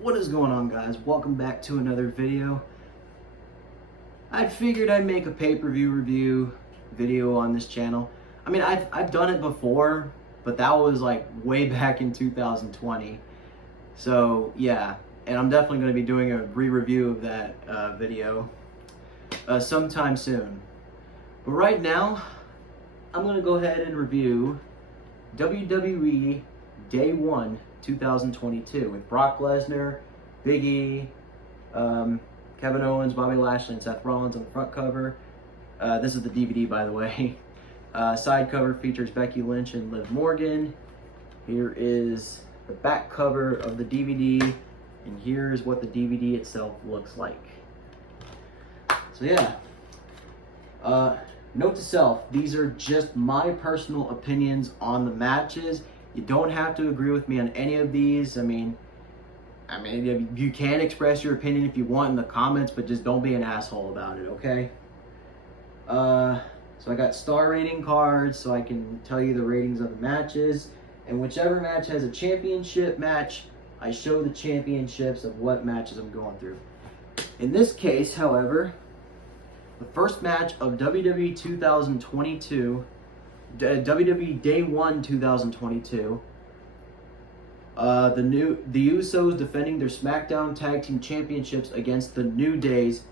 What is going on, guys? Welcome back to another video. I figured I'd make a pay-per-view review video on this channel. I mean, I've done it before, but that was like way back in 2020. So yeah, and I'm definitely going to be doing a re-review of that video sometime soon. But right now, I'm going to go ahead and review WWE Day 1 2022 with Brock Lesnar, Big E, Kevin Owens, Bobby Lashley, and Seth Rollins on the front cover. This is the DVD, by the way. Side cover features Becky, Lynch, and Liv Morgan. Here is the back cover of the DVD, and here's what the DVD itself looks like. So yeah, note to self, these are just my personal opinions on the matches. You don't have to agree with me on any of these. I mean, you can express your opinion if you want in the comments, but just don't be an asshole about it, okay? So I got star rating cards so I can tell you the ratings of the matches. And whichever match has a championship match, I show the championships of what matches I'm going through. In this case, however, the first match of WWE 2022, WWE Day 1 2022, the Usos defending their SmackDown Tag Team Championships against the New Days,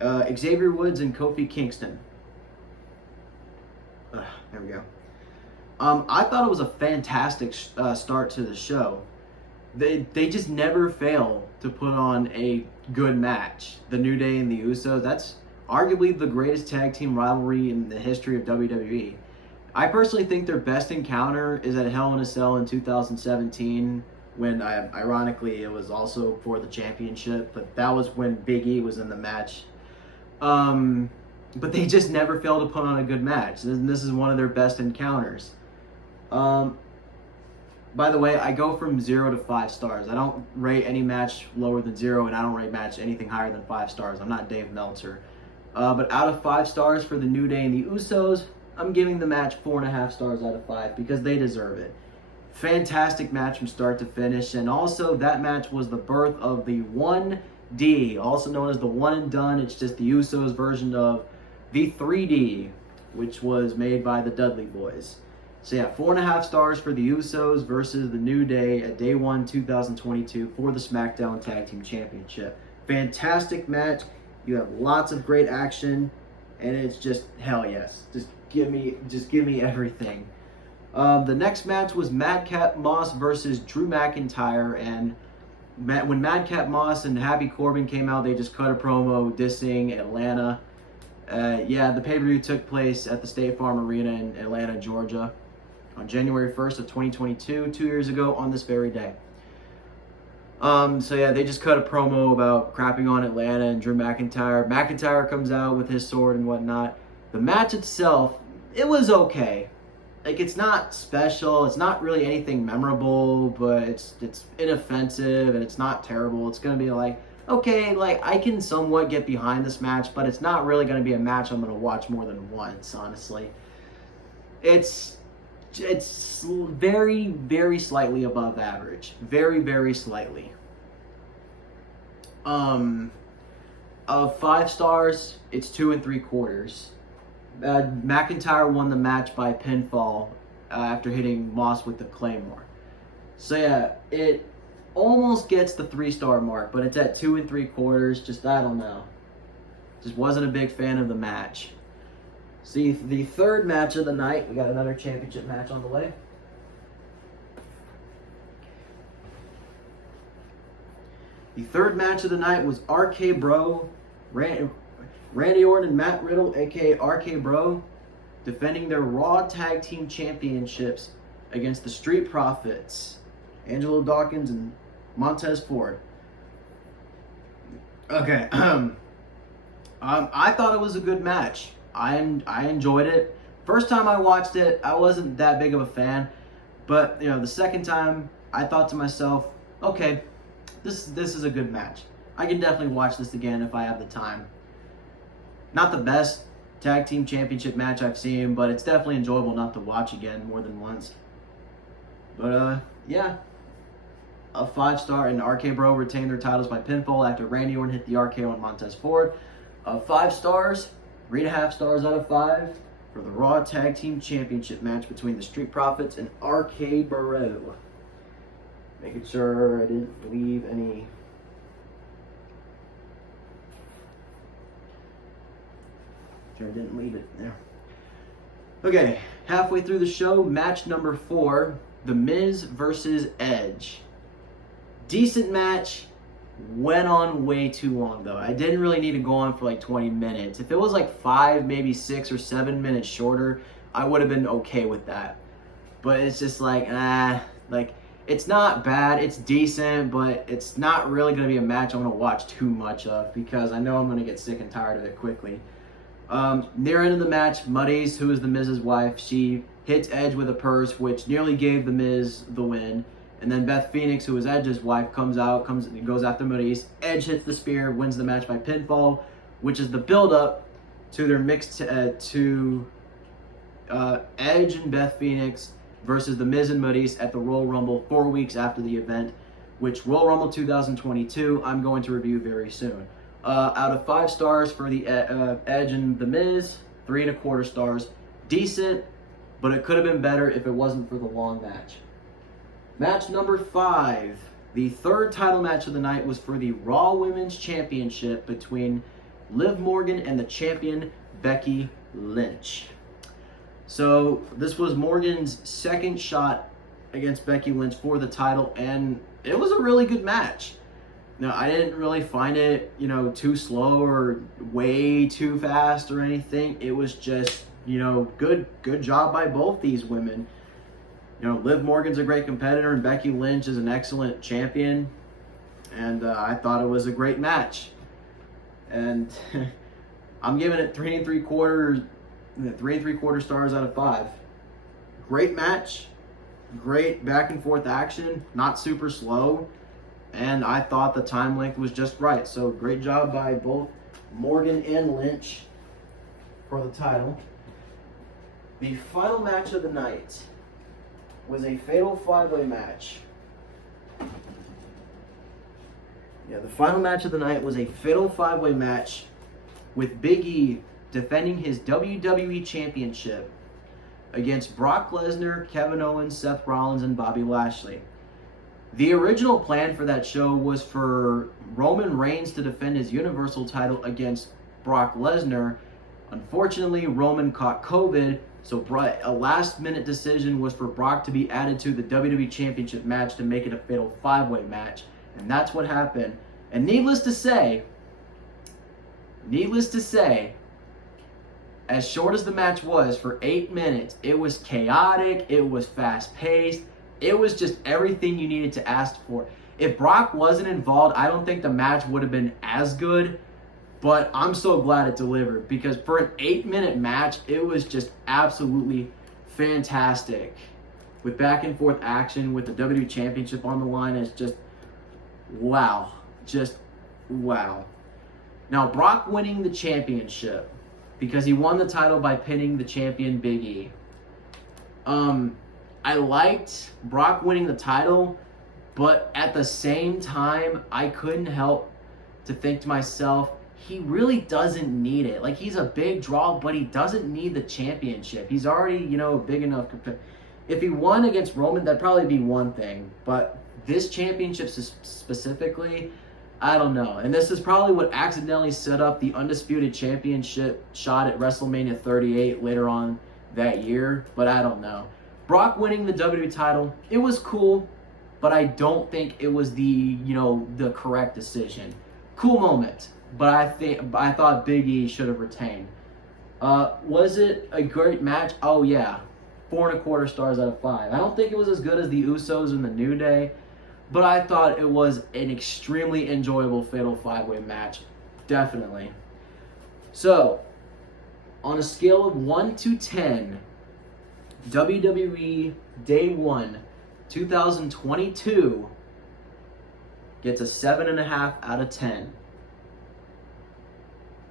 Xavier Woods and Kofi Kingston. There we go. I thought it was a fantastic start to the show. They just never fail to put on a good match. The New Day and the Usos, that's arguably the greatest tag team rivalry in the history of WWE. I personally think their best encounter is at Hell in a Cell in 2017, when ironically it was also for the championship, but that was when Big E was in the match. But they just never fail to put on a good match. This is one of their best encounters. By the way, I go from 0 to 5 stars. I don't rate any match lower than 0, and I don't rate match anything higher than 5 stars. I'm not Dave Meltzer. But out of 5 stars for the New Day and the Usos, I'm giving the match 4.5 stars out of 5 because they deserve it. Fantastic match from start to finish, and also that match was the birth of the 1D, also known as the One and Done. It's just the Usos version of the 3D, which was made by the Dudley Boys. So yeah, 4.5 stars for the Usos versus the New Day at Day 1 2022 for the SmackDown Tag Team Championship. Fantastic match. You have lots of great action, and it's just hell yes. Just give me everything. The next match was Madcap Moss versus Drew McIntyre, and when Madcap Moss and Happy Corbin came out, they just cut a promo dissing Atlanta. Yeah, the pay-per-view took place at the State Farm Arena in Atlanta, Georgia, on January 1st of 2022, 2 years ago on this very day. So yeah, they just cut a promo about crapping on Atlanta and Drew McIntyre. McIntyre comes out with his sword and whatnot. The match itself, it was okay. Like, it's not special, it's not really anything memorable, but it's inoffensive and it's not terrible. It's gonna be like, okay, like, I can somewhat get behind this match, but it's not really gonna be a match I'm gonna watch more than once, honestly. It's very, very slightly above average. Very, very slightly. Of 5 stars, it's 2 3/4. McIntyre won the match by pinfall after hitting Moss with the Claymore. So yeah, it almost gets the 3-star mark, but it's at 2 3/4. Just, I don't know. Just wasn't a big fan of the match. See, the third match of the night, we got another championship match on the way. The third match of the night was RK Bro, Randy Orton and Matt Riddle, aka RK Bro, defending their Raw Tag Team Championships against the Street Profits, Angelo Dawkins and Montez Ford. Okay, I thought it was a good match. I enjoyed it. First time I watched it, I wasn't that big of a fan, but you know, the second time, I thought to myself, okay, this is a good match. I can definitely watch this again if I have the time. Not the best tag team championship match I've seen, but it's definitely enjoyable enough to watch again more than once. But yeah, a 5-star, and RK Bro retained their titles by pinfall after Randy Orton hit the RKO on Montez Ford. 5 stars, 3.5 stars out of 5 for the Raw Tag Team Championship match between the Street Profits and RK Bro. Making sure I didn't leave any. Sure I didn't leave it there. Okay, halfway through the show, match number 4, The Miz versus Edge. Decent match, went on way too long though. I didn't really need to go on for like 20 minutes. If it was like 5, maybe 6 or 7 minutes shorter, I would have been okay with that. But it's just like, like, it's not bad, it's decent, but it's not really going to be a match I'm going to watch too much of because I know I'm going to get sick and tired of it quickly. Near end of the match, Muddies, who is the Miz's wife, she hits Edge with a purse, which nearly gave the Miz the win. And then Beth Phoenix, who is Edge's wife, goes after Muddies. Edge hits the spear, wins the match by pinfall, which is the build-up to their mixed to Edge and Beth Phoenix versus the Miz and Muddies at the Royal Rumble 4 weeks after the event, which Royal Rumble 2022 I'm going to review very soon. Out of 5 stars for the Edge and the Miz, 3.25 stars. Decent, but it could have been better if it wasn't for the long match. Match number 5, the third title match of the night, was for the Raw Women's Championship between Liv Morgan and the champion Becky Lynch. So this was Morgan's second shot against Becky Lynch for the title, and it was a really good match. Now, I didn't really find it, too slow or way too fast or anything. It was just, good job by both these women. Liv Morgan's a great competitor, and Becky Lynch is an excellent champion. And I thought it was a great match. And I'm giving it 3.75 stars out of 5. Great match. Great back and forth action. Not super slow. And I thought the time length was just right. So great job by both Morgan and Lynch for the title. The final match of the night was a fatal 5-way match. The final match of the night was a fatal 5-way match with Big E defending his WWE Championship against Brock Lesnar, Kevin Owens, Seth Rollins, and Bobby Lashley. The original plan for that show was for Roman Reigns to defend his Universal title against Brock Lesnar. Unfortunately, Roman caught COVID, so a last-minute decision was for Brock to be added to the WWE Championship match to make it a fatal 5-way match. And that's what happened. And needless to say, as short as the match was, for 8 minutes, it was chaotic, it was fast-paced, it was just everything you needed to ask for. If Brock wasn't involved, I don't think the match would have been as good, but I'm so glad it delivered because for an 8-minute match, it was just absolutely fantastic. With back and forth action, with the WWE Championship on the line, it's just wow. Just wow. Now, Brock winning the championship because he won the title by pinning the champion Big E. I liked Brock winning the title, but at the same time, I couldn't help to think to myself, he really doesn't need it. Like, he's a big draw, but he doesn't need the championship. He's already, big enough. If he won against Roman, that'd probably be one thing. But this championship specifically, I don't know. And this is probably what accidentally set up the Undisputed Championship shot at WrestleMania 38 later on that year. But I don't know. Brock winning the WWE title, it was cool, but I don't think it was the correct decision. Cool moment, but I thought Big E should have retained. Was it a great match? Oh yeah, 4.25 stars out of 5. I don't think it was as good as the Usos and the New Day, but I thought it was an extremely enjoyable fatal 5-way match, definitely. So, on a scale of 1 to 10, WWE Day 1, 2022 gets a 7.5 out of 10.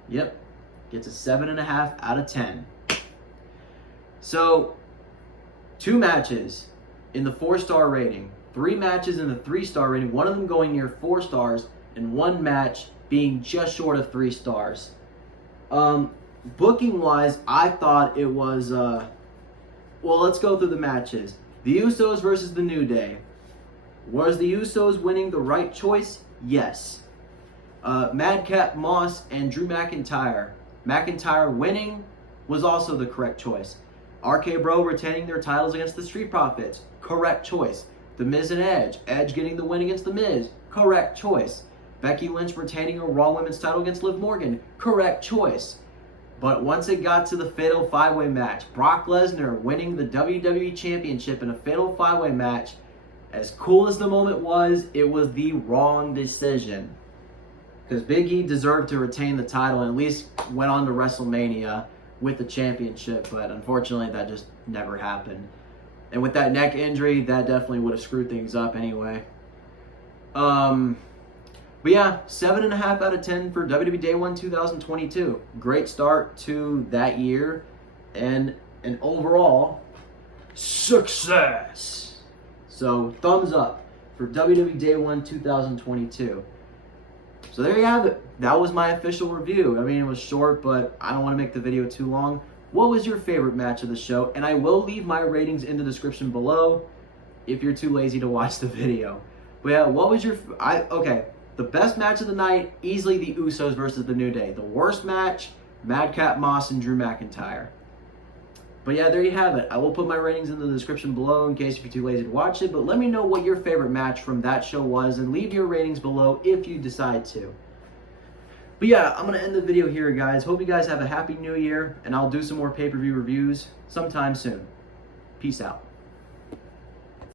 Yep, gets a 7.5 out of 10. So, 2 matches in the 4-star rating. 3 matches in the 3-star rating, one of them going near 4 stars, and 1 match being just short of 3 stars. Booking wise, I thought it was, well, let's go through the matches. The Usos versus the New Day. Was the Usos winning the right choice? Yes. Madcap, Moss, and Drew McIntyre. McIntyre winning was also the correct choice. RK Bro retaining their titles against the Street Profits. Correct choice. The Miz and Edge. Edge getting the win against the Miz. Correct choice. Becky Lynch retaining a Raw Women's title against Liv Morgan. Correct choice. But once it got to the Fatal 5-Way match, Brock Lesnar winning the WWE Championship in a Fatal 5-Way match, as cool as the moment was, it was the wrong decision. Because Big E deserved to retain the title and at least went on to WrestleMania with the championship, but unfortunately that just never happened. And with that neck injury, that definitely would have screwed things up anyway. But yeah, 7.5 out of 10 for WWE Day 1 2022. Great start to that year and an overall success. So thumbs up for WWE Day 1 2022. So there you have it. That was my official review. I mean, it was short, but I don't want to make the video too long. What was your favorite match of the show? And I will leave my ratings in the description below if you're too lazy to watch the video. But yeah, what was your... Okay, the best match of the night, easily the Usos versus the New Day. The worst match, Madcap, Moss, and Drew McIntyre. But yeah, there you have it. I will put my ratings in the description below in case if you're too lazy to watch it. But let me know what your favorite match from that show was and leave your ratings below if you decide to. But yeah, I'm going to end the video here, guys. Hope you guys have a happy new year, and I'll do some more pay-per-view reviews sometime soon. Peace out.